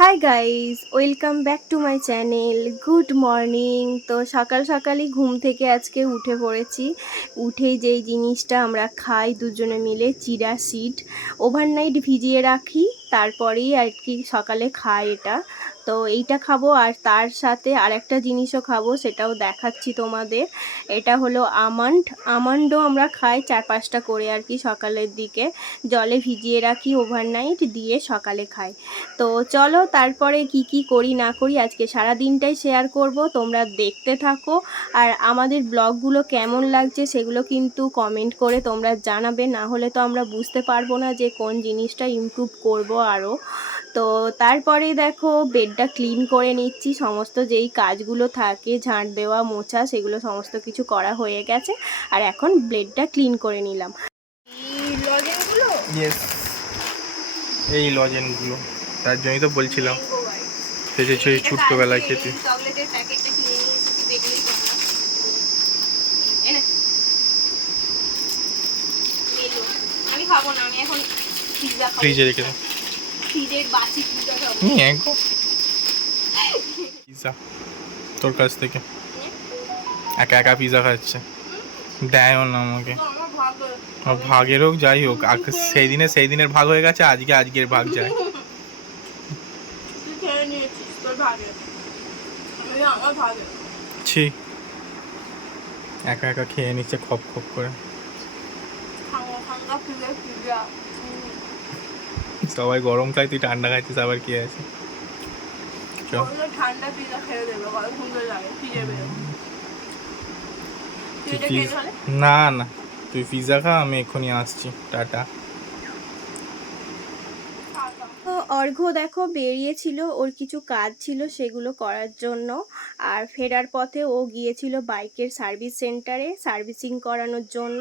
Hi guys, welcome back to my channel. Good morning. তো সকাল সকালই ঘুম থেকে আজকে উঠে পড়েছি। উঠেই যেই জিনিসটা আমরা খাই দুজনে মিলে, চিয়া সিড ওভারনাইট ভিজিয়ে রাখি, তারপরেই আর কি সকালে খাই এটা। তো এইটা খাবো আর তার সাথে আরেকটা জিনিসও খাবো, সেটাও দেখাচ্ছি তোমাদের। এটা হলো আমন্ডও আমরা খাই 4-5টা করে আর কি সকালের দিকে, জলে ভিজিয়ে রাখি ওভারনাইট, দিয়ে সকালে খাই। তো চলো তারপরে কি করি না করি আজকে সারা দিনটাই শেয়ার করব, তোমরা দেখতে থাকো। আর আমাদের ব্লগগুলো কেমন লাগছে সেগুলো কিন্তু কমেন্ট করে তোমরা জানাবে, না হলে তো আমরা বুঝতে পারবো না যে কোন জিনিসটা ইমপ্রুভ করব আরও। তো তারপরে দেখো বেডটা ক্লিন করে নিচ্ছি, সমস্ত যেই কাজগুলো থাকে ঝাঁট দেওয়া মোছা সেগুলো সমস্ত কিছু করা হয়ে গেছে। আর এখন বেডটা ক্লিন করে নিলাম। এই লজেনগুলো, ইয়েস, এই লজেনগুলো তার জন্যই তো বলছিলাম সেই ছোট্টবেলায় খেতে। চকলেটের প্যাকেটটা কিনে নিয়ে এসেছি, দেখলেই তোমরা। এনে মেলো, আমি খাবো না, আমি এখন পিৎজা খাবো। ফ্রিজে রেখে দাও, ফ্রিজের বাসি পিৎজা খাবো। পিৎজা তোর কাছ থেকে একা একা পিৎজা খাচ্ছে, দেয়ও না আমাকে। ভাগের হোক যাই হোক, সেই দিনের ভাগ হয়ে গেছে, আজকের ভাগ যায়। ছি, একা একা খেয়ে নিচ্ছে খপ খপ করে। সবাই গরম খায়, তুই ঠান্ডা খাইছিস, আবার কি আছে? ঠান্ডা পিৎজা খেয়ে দেবে, কত সুন্দর লাগে ফ্রিজে বেরো। না না, তুই পিৎজা খা, আমি এক্ষুনি আসছি, টাটা। তো অর্ঘ্য দেখো বেরিয়েছিল, ওর কিছু কাজ ছিল সেগুলো করার জন্য। আর ফেরার পথে ও গিয়েছিল বাইকের সার্ভিস সেন্টারে সার্ভিসিং করানোর জন্য।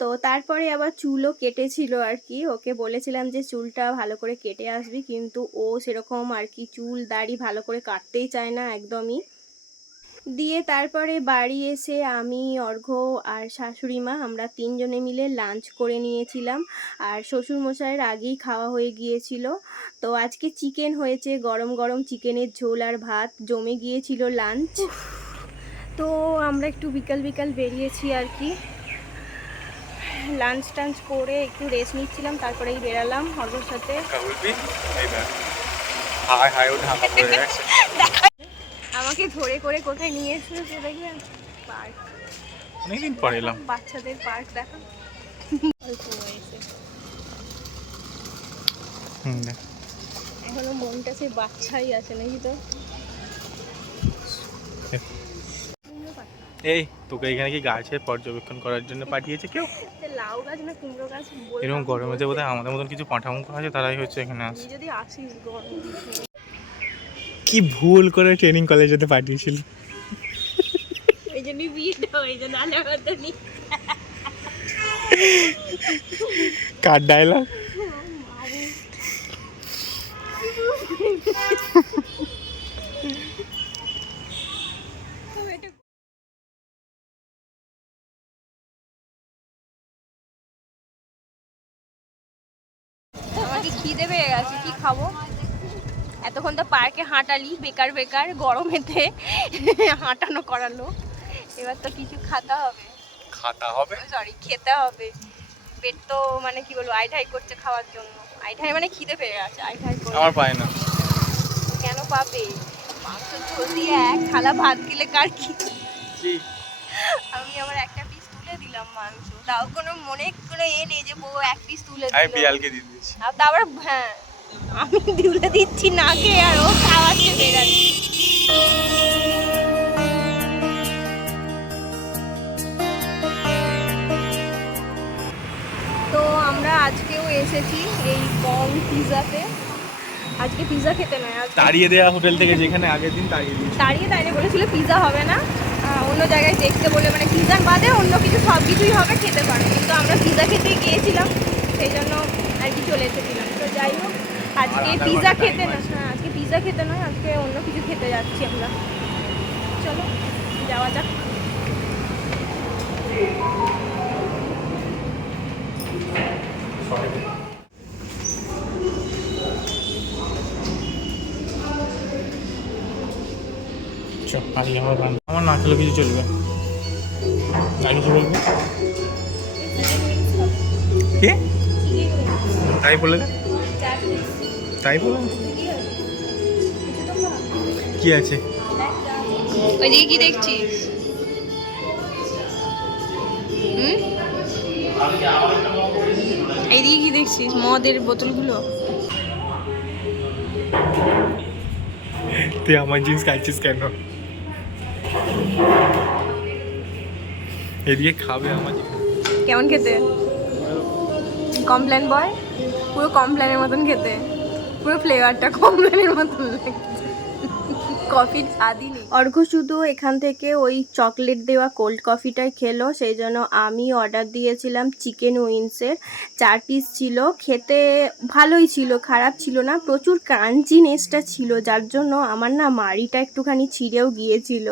তো তারপরে আবার চুলও কেটেছিল আর কি, ওকে বলেছিলাম যে চুলটা ভালো করে কেটে আসবি, কিন্তু ও সেরকম আর কি চুল দাড়ি ভালো করে কাটতেই চায় না একদমই। দিয়ে তারপরে বাড়ি এসে আমি, অর্ঘ্য আর শাশুড়ি মা আমরা তিনজনে মিলে লাঞ্চ করে নিয়েছিলাম। আর শ্বশুরমশাইয়ের আগেই খাওয়া হয়ে গিয়েছিল। তো আজকে চিকেন হয়েছে, গরম গরম চিকেনের ঝোল আর ভাত, জমে গিয়েছিল লাঞ্চ। তো আমরা একটু বিকাল বিকাল বেরিয়েছি আর কি, লাঞ্চ টাঞ্চ করে একটু রেস্ট নিচ্ছিলাম, তারপরেই বেরালাম অর্ঘ্যর সাথে। আমাকে ধরে করে কোথায় নিয়ে এসেছে দেখবেন, পার্ক। অনেকদিন পরে এলাম, বাচ্চাদের পার্ক দেখা অল্প বয়সে। এখনো মনটা সে বাচ্চাই আছে নাকি? তো এই তোকে এখানে কি গাছের পর্যবেক্ষণ করার জন্য পাঠিয়েছে কেউ? লাউ গাছ না কুমড়ো গাছ, এরকম গরমেতে বোধহয় আমাদের মতন কিছু পাঁঠামুখো আছে, তারাই হচ্ছে এখানে আসে। যদি আসিস গরম কি ভুল করে ট্রেনিং কলেজেতে পাঠিয়েছিল, ওই জন্যই বিয়েটা হয়ে যায়, নাহলে হতো নি। কার ডায়লগ? আমাকে খিদে পেয়ে গেছে, কি খাবো? এতক্ষণ তো পার্কে হাঁটালি বেকার বেকার, গরমেতে হাঁটানো করালো, এবার তো কিছু খেতে হবে। পেট তো মানে কি বলবো, আইঢাই করছে খাওয়ার জন্য। আইঢাই মানে খিদে পেয়ে গেছে, আইঢাই করে। আমার পায় না। কেন পাবে? মাংস ঝোল দিয়ে এক থালা ভাত দিলে কার কি? আমি আবার একটা পিস তুলে দিলাম মাংস, তাও কোনো মনে কোনো নেই যে বউ এক পিস তুলে দিল। আমি বিড়ালকে দিয়ে দিয়েছি। আর তারপর হ্যাঁ, আমি তুলে দিচ্ছি না খেয়ে, আর ও খাওয়াচ্ছে বেড়াচ্ছে। তো আমরা আজকেও এসেছি এই কং পিৎজাতে। আজকে পিৎজা খেতে নয়, তাড়িয়ে দেওয়া হোটেল থেকে, যেখানে আগের দিন তাড়িয়ে বলেছিল পিৎজা হবে না, অন্য জায়গায় দেখতে বলে, মানে পিৎজার বাদে অন্য কিছু সব কিছুই হবে, খেতে পারো। কিন্তু আমরা পিৎজা খেতে গিয়েছিলাম, সেই জন্য আর কি চলে এসেছিলাম। তো যাই হোক, আজকে পিৎজা খেতে না, হ্যাঁ আজকে পিৎজা খেতে নয়, আজকে অন্য কিছু খেতে যাচ্ছি আমরা। চলো যাওয়া যাক। চ আজকে আমার রান্না আমার না খেলে কিছু চলবে আর কিছু বলবো কে তাই বলে দে তাই বলে দে। কি আছে ওইদিকে কি দেখছিস? এইদিকে কি দেখছিস? মদের বোতলগুলো। তুই আমার জিনিস খাচ্ছিস কেন? এদিকে খাবে আমার জিনিস। কেমন খেতে? কমপ্লেন বয়, পুরো কমপ্লেনের মতন খেতে, পুরো ফ্লেভারটা কমপ্লেনের মতন লাগছে, কফির স্বাদই নেই। অর্ঘ শুধু এখান থেকে ওই চকলেট দেওয়া কোল্ড কফিটাই খেলো, সেই জন্য আমি অর্ডার দিয়েছিলাম চিকেন উইংসের 4 পিস ছিল। খেতে ভালোই ছিল, খারাপ ছিল না, প্রচুর ক্রাঞ্চিনেসটা ছিল, যার জন্য আমার না মাড়িটা একটুখানি ছিঁড়েও গিয়েছিল।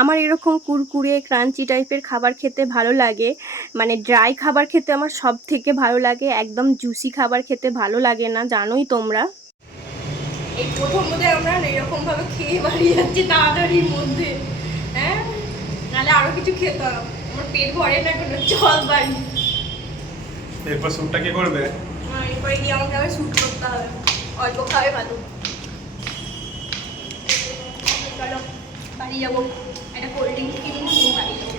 আমার এরকম কুরকুরে ক্রাঞ্চি টাইপের খাবার খেতে ভালো লাগে, মানে ড্রাই খাবার খেতে আমার সব থেকে ভালো লাগে, একদম জুসি খাবার খেতে ভালো লাগে না, জানোই তোমরা। এই প্রথম বোধহয় আমরা এরকমভাবে খেয়ে বাড়ি যাচ্ছি তাড়াতাড়ির মধ্যে, হ্যাঁ, নাহলে আরো কিছু খেতাম, আমার পেট ভরে না কোনো, চল বাড়ি। এরপর শ্যুটটা কে করবে? এরপরে গিয়ে আমাকে আবার শ্যুট করতে হবে, অল্প খাবে ভালো। চলো বাড়ি যাবো, একটা কোল্ড ড্রিঙ্কস কিনে নিয়ে বাড়ি যাবো।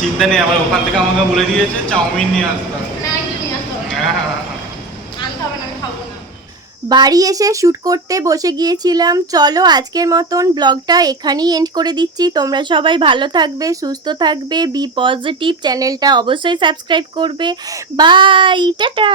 চিন্তা নেই, আমার ওখান থেকে আমাকে বলে দিয়েছে চাউমিন নিয়ে আসতে হবে। না একটু নিয়ে আসতে হবে, হ্যাঁ আনতে হবে না, আমি খাবো না। বাড়ি এসে শ্যুট করতে বসে গিয়েছিলাম। চলো আজকের মতন ব্লগটা এখানেই এন্ড করে দিচ্ছি। তোমরা সবাই ভালো থাকবে, সুস্থ থাকবে, বি পজিটিভ, চ্যানেলটা অবশ্যই সাবস্ক্রাইব করবে। Bye, tata.